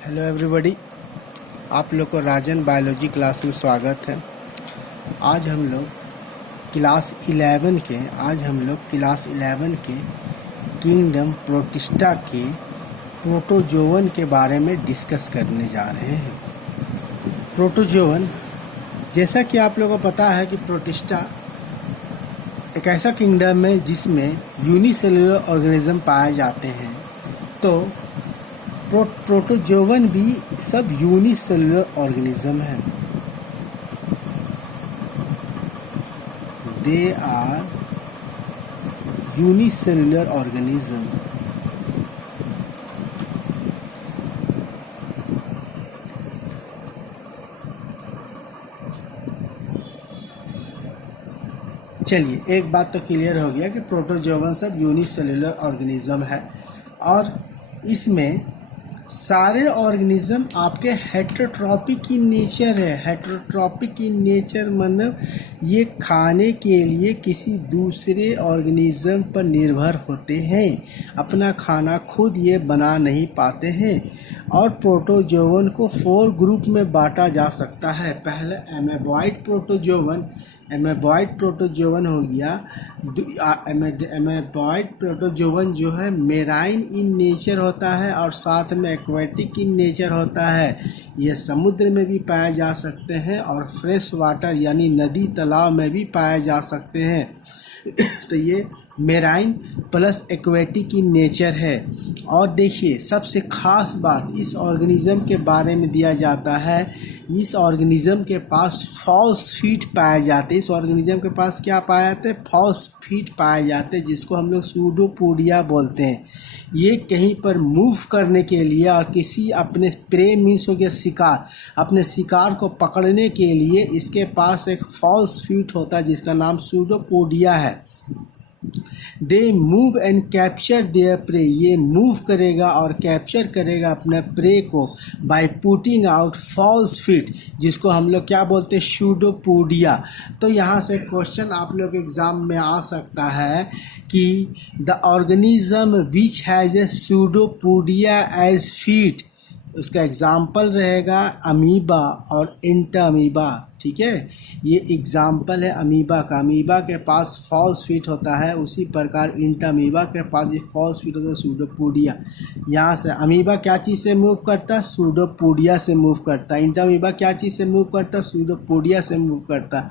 Hello everybody, आप लोग को राजन बायोलॉजी क्लास में स्वागत है। आज हम लोग क्लास 11 के किंगडम प्रोटिस्टा के प्रोटोजोवन के बारे में डिस्कस करने जा रहे हैं। प्रोटोजोवन, जैसा कि आप लोगों को पता है कि प्रोटिस्टा एक ऐसा किंगडम है जिसमें यूनिसेलुलर ऑर्गेनिज्म पाए जाते हैं। तो प्रोटोजोवन भी सब यूनिसेलुलर ऑर्गेनिज्म हैं। They are unicellular organism. चलिए, एक बात तो क्लियर हो गया कि प्रोटोजोवन सब यूनिसेलुलर ऑर्गेनिज्म है और इसमें सारे ऑर्गेनिज्म आपके हेटेरोट्रॉपिक इन नेचर है। हेटेरोट्रॉपिक इन नेचर मतलब ये खाने के लिए किसी दूसरे ऑर्गेनिज्म पर निर्भर होते हैं, अपना खाना खुद ये बना नहीं पाते हैं। और प्रोटोजोवन को 4 ग्रुप में बांटा जा सकता है। पहले एमेबॉइड प्रोटोजोवन हो गया। एमेबॉइड प्रोटोजोवन जो है मेराइन इन नेचर होता है और साथ में एक्वेटिक इन नेचर होता है। ये समुद्र में भी पाए जा सकते हैं और फ्रेश वाटर यानी नदी तालाब में भी पाए जा सकते हैं। तो ये marine plus aquatic in nature है। और देखिए, सबसे ख़ास बात इस ऑर्गेनिज्म के बारे में दिया जाता है, इस ऑर्गेनिज्म के पास फॉस्फेट पाए जाते हैं। इस ऑर्गेनिज्म के पास क्या पाए जाते हैं? फॉस्फेट पाए जाते हैं, जिसको हम लोग सूडोपोडिया बोलते हैं। ये कहीं पर मूव करने के लिए और किसी अपने प्रे मीन्स हो गया शिकार, अपने शिकार को पकड़ने के लिए इसके पास एक फॉस्फेट होता है जिसका नाम सूडोपोडिया है। They move and capture there pray. ये मूव करेगा और कैप्चर करेगा अपने प्रे को बाय पुटिंग आउट फॉस्फेट, जिसको हम लोग क्या बोलते हैं? सूडोपोडिया। तो यहाँ से क्वेश्चन आप लोग एग्जाम में आ सकता है कि the organism which has a pseudopodia as feet, उसका एग्जाम्पल रहेगा अमीबा और इंटामीबा। ठीक है, ये एग्जाम्पल है अमीबा का। अमीबा के पास फॉस्फेट होता है, उसी प्रकार इंटामीबा के पास ये फॉस्फेट होता है सूडोपोडिया। यहाँ से अमीबा क्या चीज़ से मूव करता है? सूडोपोडिया से मूव करता है। इंटामीबा क्या चीज़ से मूव करता है? सूडोपोडिया से मूव करता है।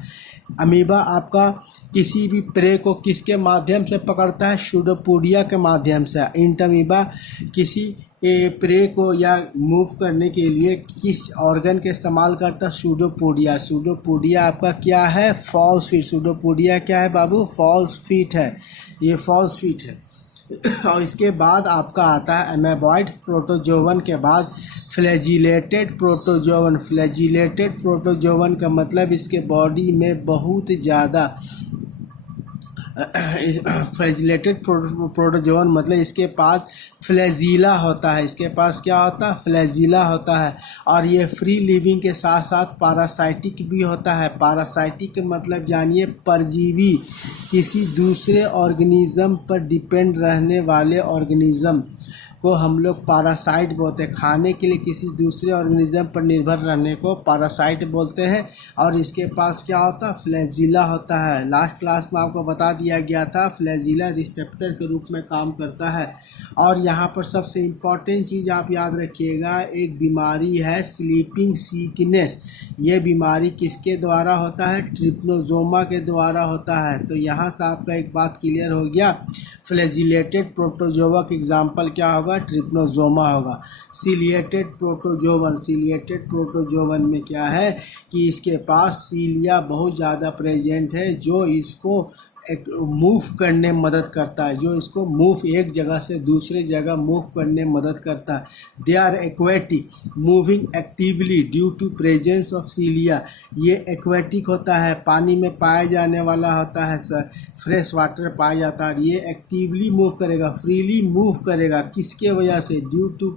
अमीबा आपका किसी भी प्रे को किसके माध्यम से पकड़ता है? सूडोपोडिया के माध्यम से। इंटामीबा किसी प्रे को या मूव करने के लिए किस ऑर्गन के इस्तेमाल करता है? सूडोपोडिया। सूडोपोडिया आपका क्या है? फॉस्फेट। सूडोपोडिया क्या है बाबू? फॉस्फेट है। ये फॉस्फेट है। और इसके बाद आपका आता है एमेबॉइड प्रोटोजोवन के बाद फ्लैजिलेटेड प्रोटोजोवन। फ्लैजिलेटेड प्रोटोजोवन का मतलब इसके बॉडी में बहुत ज़्यादा फ्लैजिलेटेड प्रोटोजोवन मतलब इसके पास फ्लैजिला होता है। इसके पास क्या होता है? फ्लैजिला होता है। और ये फ्री लिविंग के साथ साथ पैरासाइटिक भी होता है। पैरासाइटिक मतलब जानिए परजीवी, किसी दूसरे ऑर्गेनिज्म पर डिपेंड रहने वाले ऑर्गेनिज्म को हम लोग पैरासाइट बोलते हैं। खाने के लिए किसी दूसरे ऑर्गेनिज्म पर निर्भर रहने को पैरासाइट बोलते हैं। और इसके पास क्या होता है? फ्लैजिला होता है। लास्ट क्लास में आपको बता दिया गया था, फ्लैजिला रिसेप्टर के रूप में काम करता है। और यहाँ पर सबसे इम्पॉर्टेंट चीज़ आप याद रखिएगा, एक बीमारी है स्लीपिंग सिकनेस। ये बीमारी किसके द्वारा होता है? ट्रिप्नोसोमा के द्वारा होता है। तो यहाँ से आपका एक बात क्लियर हो गया, फ्लैजिलेटेड प्रोटोजोवा का एग्जाम्पल क्या होगा? ट्रिप्नोसोमा होगा। सीलिएटेड प्रोटोजोवन में क्या है कि इसके पास सीलिया बहुत ज़्यादा प्रेजेंट है, जो इसको एक मूव करने में मदद करता है, जो इसको मूव एक जगह से दूसरे जगह मूव करने में मदद करता है। They are aquatic moving actively due to presence of cilia. ये एक्वेटिक होता है, पानी में पाया जाने वाला होता है, फ्रेश वाटर पाया जाता है। ये एक्टिवली मूव करेगा, फ्रीली मूव करेगा। किसके वजह से? Due to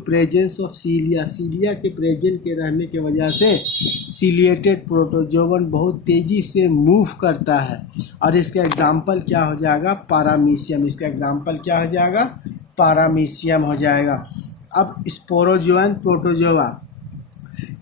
presence of cilia. Cilia के प्रेजेंट के रहने की वजह से सीलिएटेड प्रोटोजोवन बहुत तेज़ी से मूव करता है। और इसका एग्जाम्पल क्या हो जाएगा? पैरामीशियम। इसका एग्जाम्पल क्या हो जाएगा? पैरामीशियम हो जाएगा। अब स्पोरोजोअन प्रोटोजोआ,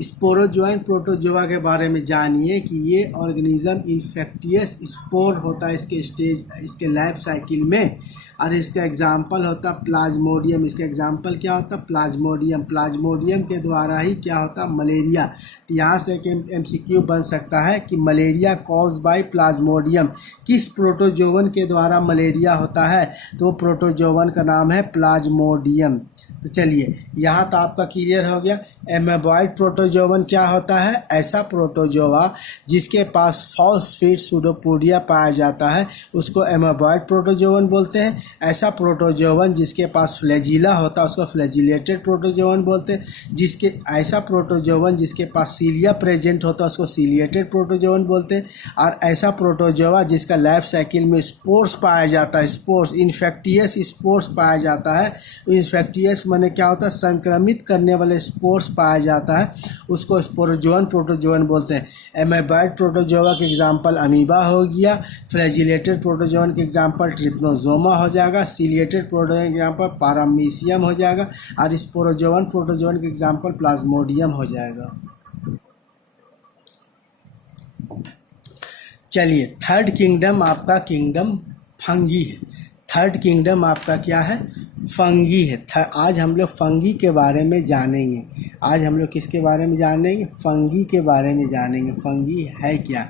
स्पोरोजोअन प्रोटोजोआ के बारे में जानिए कि ये ऑर्गेनिज्म इन्फेक्टियस स्पोर होता है इसके स्टेज, इसके लाइफ साइकिल में। और इसका एग्जाम्पल होता है प्लाज्मोडियम। इसका एग्जाम्पल क्या होता है? प्लाज्मोडियम। प्लाज्मोडियम के द्वारा ही क्या होता है? मलेरिया। तो यहाँ से एक MCQ बन सकता है कि मलेरिया कॉज बाय प्लाज्मोडियम। किस प्रोटोजोवन के द्वारा मलेरिया होता है? तो वो प्रोटोजोवन का नाम है प्लाज्मोडियम। तो चलिए यहाँ तो आपका क्लियर हो गया। एमेबॉइड प्रोटोजोवन क्या होता है? ऐसा प्रोटोजोआ जिसके पास फॉस्फेट सूडोपोडिया पाया जाता है उसको एमेबॉइड प्रोटोजोवन बोलते हैं। ऐसा प्रोटोजोवन जिसके पास फ्लैजिला होता है उसको फ्लैजिलेटेड प्रोटोजोवन बोलते हैं। ऐसा प्रोटोजोवन जिसके पास सीलिया प्रेजेंट होता है उसको सीलिएटेड प्रोटोजोवन बोलते हैं। और ऐसा प्रोटोजोआ जिसका लाइफ साइकिल में स्पोर्स पाया जाता है, स्पोर्स इन्फेक्टियस स्पोर्स पाया जाता है। इन्फेक्टियस माने क्या होता है? संक्रमित करने वाले स्पोर्स पाया जाता है उसको स्पोरोजोअन प्रोटोजोअन बोलते हैं। एमेबॉइड प्रोटोजोआ के एग्जांपल अमीबा हो गया, फ्लैजिलेटेड प्रोटोजोअन के एग्जांपल ट्रिप्नोसोमा हो जाएगा, सीलिएटेड प्रोटोजोअन के एग्जांपल पारामीशियम हो जाएगा और स्पोरोजोअन प्रोटोजोअन के एग्जांपल प्लाज्मोडियम हो जाएगा। चलिए थर्ड किंगडम आपका किंगडम फंगी है। थर्ड किंगडम आपका क्या है? फंगी है। आज हम लोग फंगी के बारे में जानेंगे। आज हम लोग किसके बारे में जानेंगे? फंगी के बारे में जानेंगे। फंगी है क्या?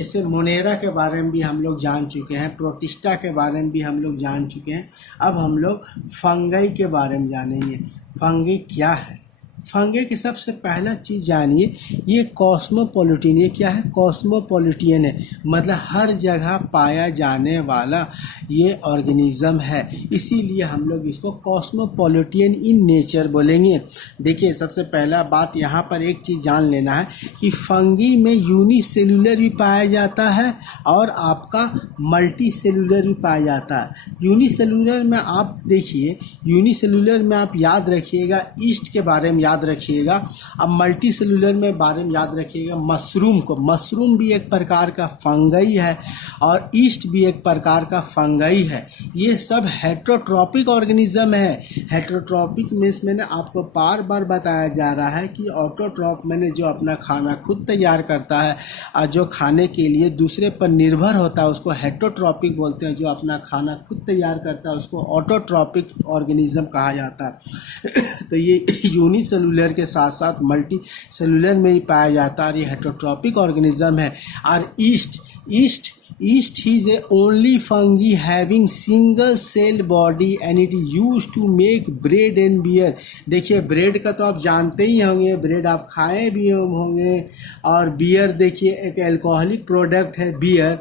ऐसे मोनेरा के बारे में भी हम लोग जान चुके हैं, प्रोटिस्टा के बारे में भी हम लोग जान चुके हैं। अब हम लोग फंगई के बारे में जानेंगे। फंगी क्या है? फंगे की सबसे पहला चीज़ जानिए, ये कॉस्मोपॉलिटियन। ये क्या है? कॉस्मोपॉलिटियन है, मतलब हर जगह पाया जाने वाला ये ऑर्गेनिज्म है, इसीलिए हम लोग इसको कॉस्मोपॉलिटियन इन नेचर बोलेंगे। देखिए सबसे पहला बात यहाँ पर एक चीज़ जान लेना है कि फंगी में यूनिसेलुलर भी पाया जाता है और आपका मल्टी सेलुलर भी पाया जाता है। यूनिसेलुलर में आप देखिए, यूनिसेलुलर में आप याद रखिएगा ईस्ट के बारे में याद रखिएगा। अब मल्टी सेलुलर में बारे में याद रखिएगा मशरूम को। मशरूम भी एक प्रकार का फंगई है और ईस्ट भी एक प्रकार का फंगई है। ये सब हेट्रोट्रॉपिक ऑर्गेनिज्म है। हेट्रोट्रॉपिक मीन्स मैंने आपको बार बार बताया जा रहा है कि ऑटोट्रॉप मैंने जो अपना खाना खुद तैयार करता है और जो खाने के लिए दूसरे पर निर्भर होता है उसको हेट्रोट्रॉपिक बोलते हैं। जो अपना खाना खुद तैयार करता है उसको ऑटोट्रॉपिक ऑर्गेनिज्म कहा जाता है। तो ये यूनिसेलुलर के साथ साथ मल्टी सेलुलर में ही पाया जाता है और ये हेट्रोट्रॉपिक ऑर्गेनिज्म है। और east is a only fungi having single cell body and it is used to make bread and beer। देखिए ब्रेड का तो आप जानते ही होंगे, ब्रेड आप खाए भी होंगे। और बियर देखिए एक अल्कोहलिक प्रोडक्ट है बियर।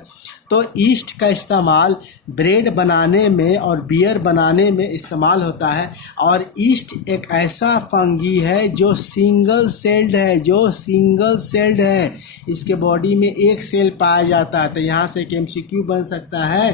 तो ईस्ट का इस्तेमाल ब्रेड बनाने में और बियर बनाने में इस्तेमाल होता है। और ईस्ट एक ऐसा फंगी है जो सिंगल सेल्ड है, इसके बॉडी में एक सेल पाया जाता है। तो यहाँ से एक MCQ बन सकता है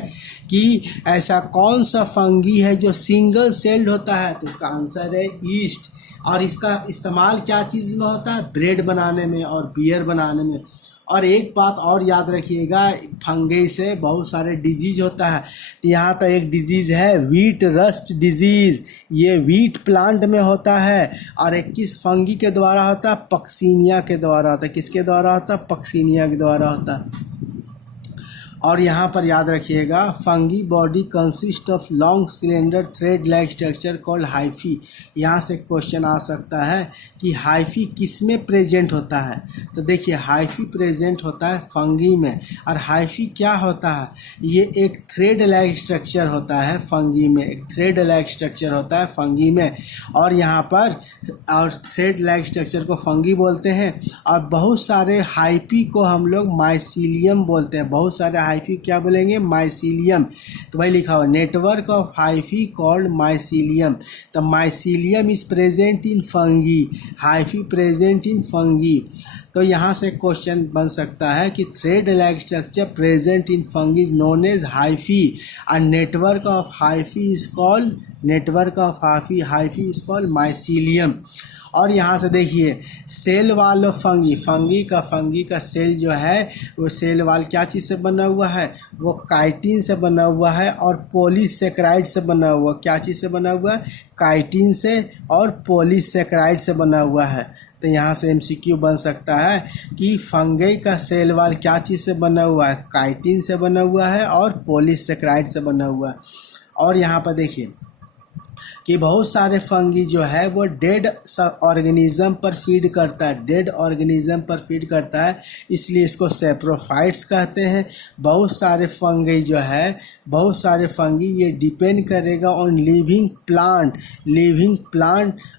कि ऐसा कौन सा फंगी है जो सिंगल सेल्ड होता है? तो इसका आंसर है ईस्ट। और इसका इस्तेमाल क्या चीज़ में होता है? ब्रेड बनाने में और बियर बनाने में। और एक बात और याद रखिएगा, फंगी से बहुत सारे डिजीज होता है। यहाँ तो एक डिजीज़ है व्हीट रस्ट डिजीज़, ये व्हीट प्लांट में होता है। और एक किस फंगी के द्वारा होता है? पक्सीनिया के द्वारा होता है। किसके द्वारा होता है? पक्सीनिया के द्वारा होता है। और यहाँ पर याद रखिएगा fungi body consist of long cylinder thread like structure called hyphae. यहाँ से क्वेश्चन आ सकता है कि हाइफी किस में प्रेजेंट होता है? तो देखिए हाइफी प्रेजेंट होता है फंगी में। और हाइफी क्या होता है? ये एक थ्रेड लाइक स्ट्रक्चर होता है फंगी में, एक थ्रेड लाइक स्ट्रक्चर होता है फंगी में। और यहाँ पर और थ्रेड लाइक स्ट्रक्चर को फंगी बोलते हैं। और बहुत सारे हाइफी को हम लोग माइसीलियम बोलते हैं। बहुत सारे हाइफी क्या बोलेंगे? माइसीलियम। तो वही लिखा हुआ network of hyphae called mycelium. तो mycelium is present in fungi, hyphae present in fungi. तो यहाँ से क्वेश्चन बन सकता है कि thread like structure present in fungi is known as hyphae, a network of hyphae is called mycelium. और यहाँ से देखिए सेल वाल ऑफ फंगी का सेल जो है वो सेल वाल क्या चीज़ से बना हुआ है, वो काइटिन से बना हुआ है और पॉलीसेकेराइड से बना हुआ। क्या चीज़ से बना हुआ है, काइटिन से और पॉलीसेकेराइड से बना हुआ है। तो यहाँ से एमसीक्यू बन सकता है कि फंगी का सेल वाल क्या चीज़ से बना हुआ है, काइटिन से बना हुआ है और पॉलीसेकेराइड से बना हुआ है। और यहाँ पर देखिए कि बहुत सारे फंगी जो है वो डेड ऑर्गेनिज्म पर फीड करता है, इसलिए इसको सेप्रोफाइट्स कहते हैं। बहुत सारे फंगी ये डिपेंड करेगा ऑन लिविंग प्लांट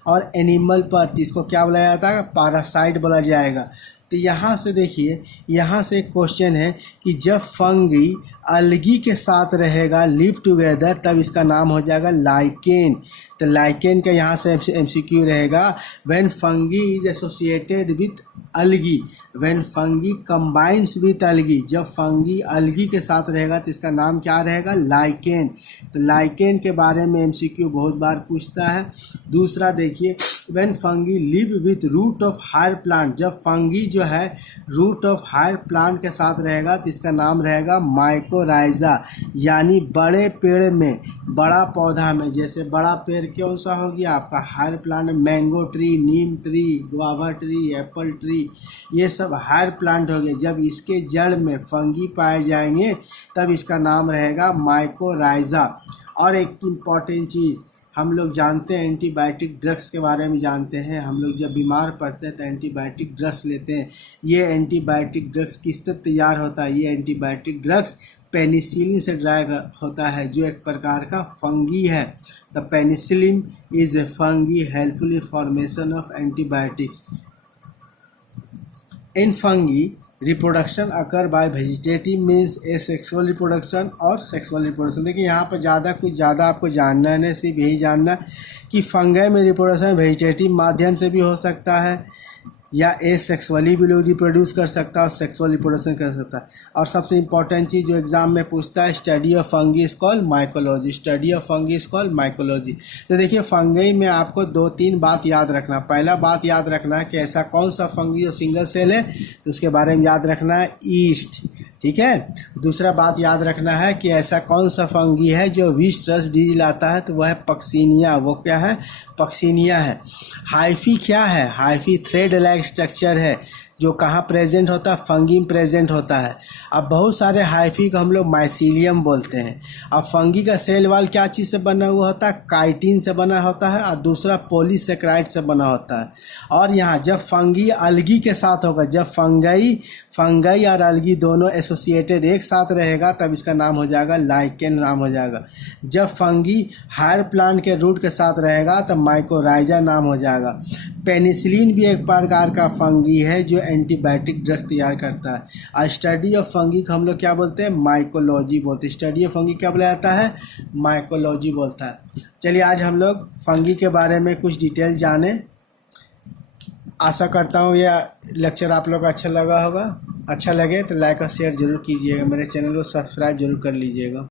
और एनिमल पर, इसको क्या बोला जाता है, पैरासाइट बोला जाएगा। तो यहाँ से देखिए, यहाँ से एक क्वेश्चन है कि जब फंगी अलगी के साथ रहेगा, लिव टुगेदर, तब इसका नाम हो जाएगा लाइकेन। तो लाइकेन का यहाँ से एमसीक्यू रहेगा, when fungi is associated with algae, when fungi combines with algae, जब फंगी अलगी के साथ रहेगा तो इसका नाम क्या रहेगा, लाइकेन। तो लाइकेन के बारे में एमसीक्यू बहुत बार पूछता है। दूसरा देखिए, when fungi live with root of higher plant, जब फंगी जो है रूट ऑफ हायर प्लांट के साथ रहेगा तो इसका नाम रहेगा माइकोराइजा, यानी बड़े पेड़ में, बड़ा पौधा में। जैसे बड़ा पेड़ कौन सा हो गया आपका, higher plant, mango tree, neem tree, guava tree, apple tree, ये सब हायर प्लांट हो गए। जब इसके जड़ में फंगी पाए जाएंगे तब इसका नाम रहेगा माइकोराइजा। और एक इम्पॉर्टेंट चीज़ हम लोग जानते हैं, एंटीबायोटिक ड्रग्स के बारे में जानते हैं। हम लोग जब बीमार पड़ते हैं तो एंटीबायोटिक ड्रग्स लेते हैं। ये एंटीबायोटिक ड्रग्स किससे तैयार होता है, ये एंटीबायोटिक ड्रग्स पेनिसिलिन से ड्राइव होता है, जो एक प्रकार का फंगी है। The penicillin is a fungi helpful in formation of antibiotics. In fungi reproduction occur by vegetative means A sexual reproduction और सेक्सुअल रिप्रोडक्शन। देखिए यहाँ पर कुछ ज़्यादा आपको जानना है, सिर्फ यही जानना कि फंगी में रिप्रोडक्शन वेजिटेटिव माध्यम से भी हो सकता है या ए सेक्सुअली भी लोग रिप्रोड्यूस कर सकता है और सेक्सुअल रिप्रोडक्शन कर सकता है। और सबसे इंपॉर्टेंट चीज़ जो एग्जाम में पूछता है, study of fungi is called mycology. तो देखिए फंगी में आपको 2-3 बात याद रखना। पहला बात याद रखना है कि ऐसा कौन सा फंगी जो सिंगल सेल है, तो उसके बारे में याद रखना है ईस्ट, ठीक है। दूसरा बात याद रखना है कि ऐसा कौन सा फंगी है जो विश रस डिजीज लाता है, तो वह है पक्सीनिया। वो क्या है, पक्सीनिया है। हाइफी क्या है, हाइफी थ्रेड लाइक स्ट्रक्चर है जो कहाँ प्रेजेंट होता है, फंगी में प्रेजेंट होता है। अब बहुत सारे हाइफी को हम लोग माइसीलियम बोलते हैं। अब फंगी का सेल वाल क्या चीज़ से बना हुआ होता है, काइटिन से बना होता है और दूसरा पॉलीसेकेराइड से बना होता है। और यहाँ जब फंगी अलगी के साथ होगा, जब फंगी और अलगी दोनों एसोसिएटेड एक साथ रहेगा तब इसका नाम हो जाएगा लाइकेन नाम हो जाएगा। जब फंगी हायर प्लांट के रूट के साथ रहेगा तब माइकोराइजा नाम हो जाएगा। पेनिसिलिन भी एक प्रकार का फंगी है जो एंटीबायोटिक ड्रग तैयार करता है। और स्टडी ऑफ फंगी को हम लोग क्या बोलते हैं, माइकोलॉजी बोलते हैं। स्टडी ऑफ फंगी क्या बोला जाता है, माइकोलॉजी बोलता है। चलिए आज हम लोग फंगी के बारे में कुछ डिटेल जाने। आशा करता हूँ यह लेक्चर आप लोग को अच्छा लगा होगा। अच्छा लगे तो लाइक और शेयर जरूर कीजिएगा, मेरे चैनल को सब्सक्राइब जरूर कर लीजिएगा।